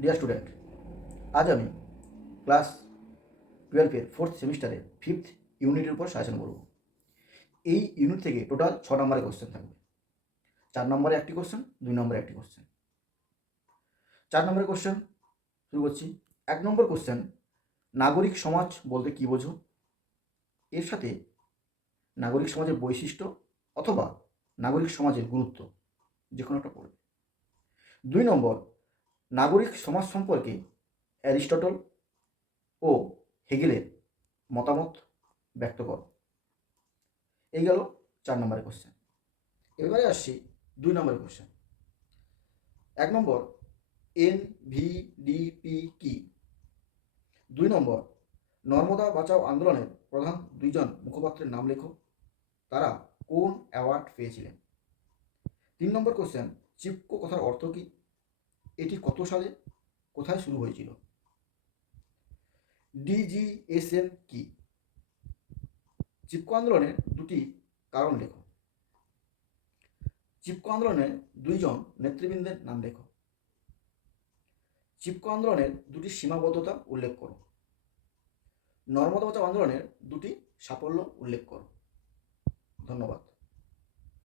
Dear student, আজ আমি class 12-এর 4th সেমিস্টারে 5th ইউনিটের উপর সাজেশন করব। এই ইউনিট থেকে টোটাল 6 নম্বরের কোশ্চেন থাকবে। 4 নম্বরে একটি কোশ্চেন, 2 নম্বরে একটি কোশ্চেন। 4 নম্বরের কোশ্চেন শুরু করছি। 1 নম্বর কোশ্চেন, নাগরিক সমাজ বলতে কী বোঝো? এর সাথে নাগরিক সমাজের বৈশিষ্ট্য অথবা নাগরিক সমাজের গুরুত্ব যে কোনো একটা পড়বে। 2 নম্বর, নাগরিক সমাজ সম্পর্কে অ্যারিস্টটল ও হেগেলের মতামত ব্যক্ত করো। এই গেল 4 নম্বরের কোশ্চেন। এবারে আসছি 2 নম্বরের কোশ্চেন। 1 নম্বর, NVDP কি? 2 নম্বর, নর্মদা বাঁচাও আন্দোলনের প্রধান 2 জন মুখপাত্রের নাম লেখো। তারা কোন অ্যাওয়ার্ড পেয়েছিলেন? 3 নম্বর কোশ্চেন, চিপকো কথার অর্থ কী? এটি কত সালে কোথায় শুরু হয়েছিল? DGSN কি? চিপকো আন্দোলনের 2টি কারণ লেখো। চিপকো আন্দোলনের 2 জন নেতৃবৃন্দের নাম লেখো। চিপকো আন্দোলনের 2টি সীমাবদ্ধতা উল্লেখ করো। নর্মদা বাঁচাও আন্দোলনের 2টি সাফল্য উল্লেখ করো। ধন্যবাদ।